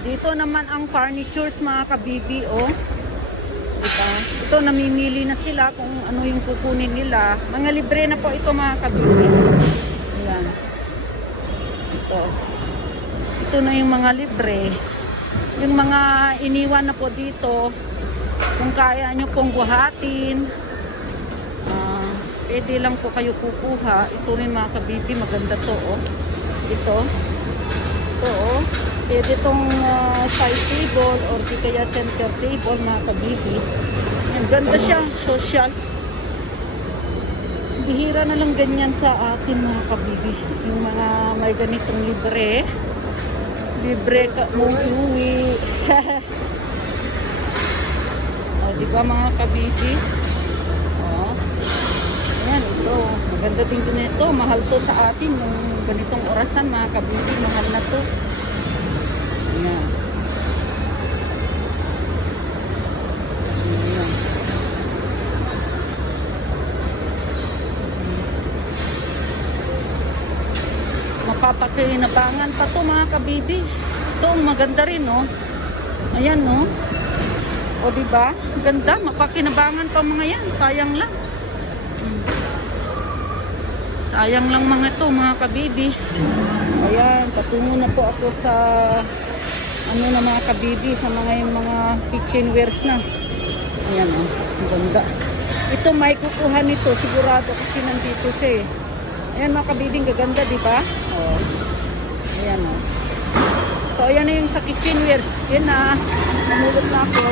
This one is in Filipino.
Dito naman ang furnitures mga kabibi, oh. Diba? Ito, namimili na sila kung ano yung kukunin nila. Mga libre na po ito mga kabibi. Ayan. Ito. Ito na yung mga libre. Yung mga iniwan na po dito, kung kaya nyo pong buhatin, pwede lang po kayo kukuha. Ito rin mga kabibi, maganda to, oh. Ito. Ito, oh. Pwede itong side table or di kaya center table mga kabibi. Ang ganda siya, social. Bihira na lang ganyan sa atin mga kabibi. Yung mga may ganitong libre. Libre ka mong iuwi. O, diba mga kabibi? O. Ayan, ito. Maganda din ito. Mahal to sa atin. Yung ganitong orasan mga kabibi. Mahal na to. Ayan. Ayan. Mapapakinabangan pa to mga kabibi. Ito, maganda rin, no? Ayan, no? O, diba? Ganda. Mapakinabangan pa mga yan. Sayang lang. Sayang lang mga ito, mga kabibi. Ayan, patungo na po ako sa ano na mga kabibi, sa yung mga kitchenwares na. Ayan, oh, ang ganda. Ito may kukuha nito, sigurado kasi nandito siya eh. Ayan mga kabibing, gaganda, diba? Oh. Ayan, oh. So ayan na yung sa kitchenwares. Yan na, namulot na ako.